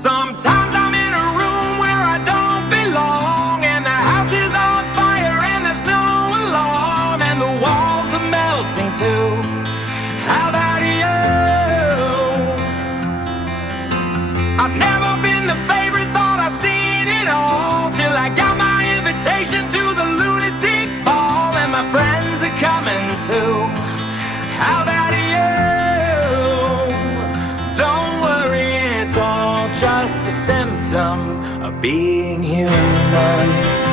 Sometimes I'm in a room where I don't belong, and the house is on fire and there's no alarm, and the walls are melting too. How about you? I've never been the favorite, thought I've seen it all, till I got my invitation to the lunatic ball, and my friends are coming too. How about you? Don't worry, it's all just a symptom of being human.